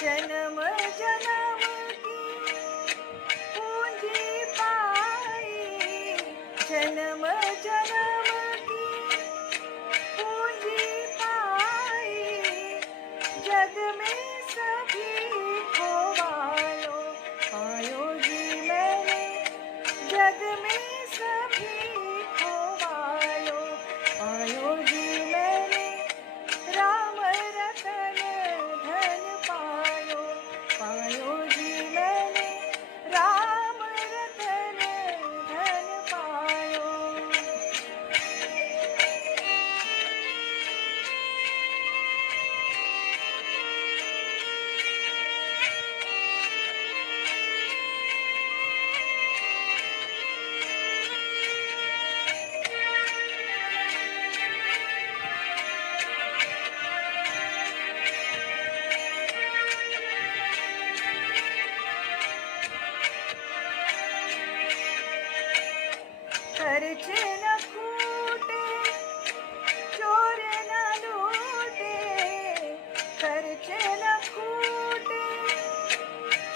जन्म जन्म की पूंजी पाई, जन्म जन्म की पूंजी पाई, जग में सभी को वालो पायो जी मैंने, जग में सभी को वालो पायो जी मैंने, राम रतन धन पायो पायो जी मैंने, राम रतन धन पायो। खर्च न खूटे चोर न लूटे, खर्च न खूटे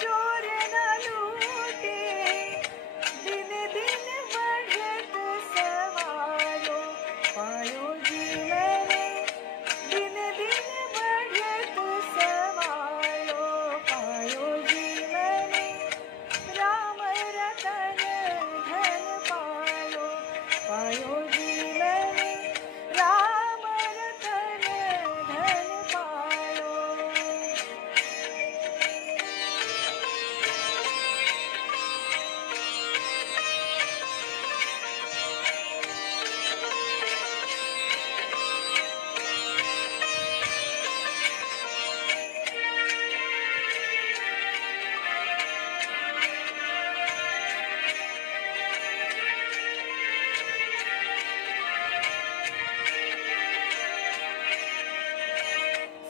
चोर न लूटे, दिन दिन बढ़त सवारो पायो जी मैंने, दिन दिन बढ़त सवारो पायो जी मैंने, राम रतन धन पायो पायो जी मैंने, राम रतन धन पायो।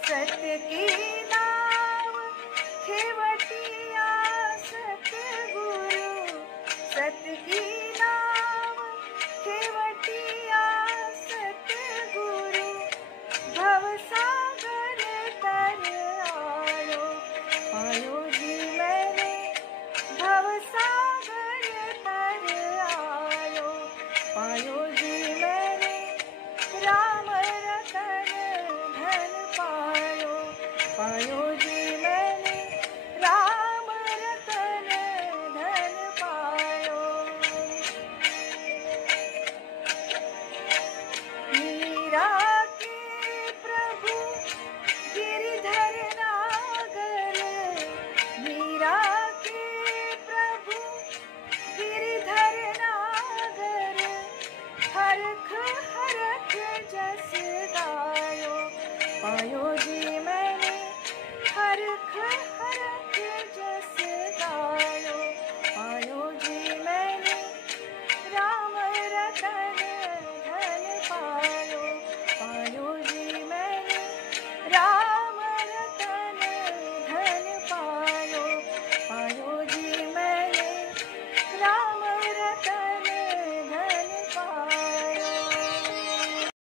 सत्य की नाव खेवटिया सतगुरु, सत्य की नाव खेवटिया सतगुरु, भवसागर तर आयो पायो जी मैंने, भवसागर तर आयो पायो जी मैंने, राम रतन धन पायो पायो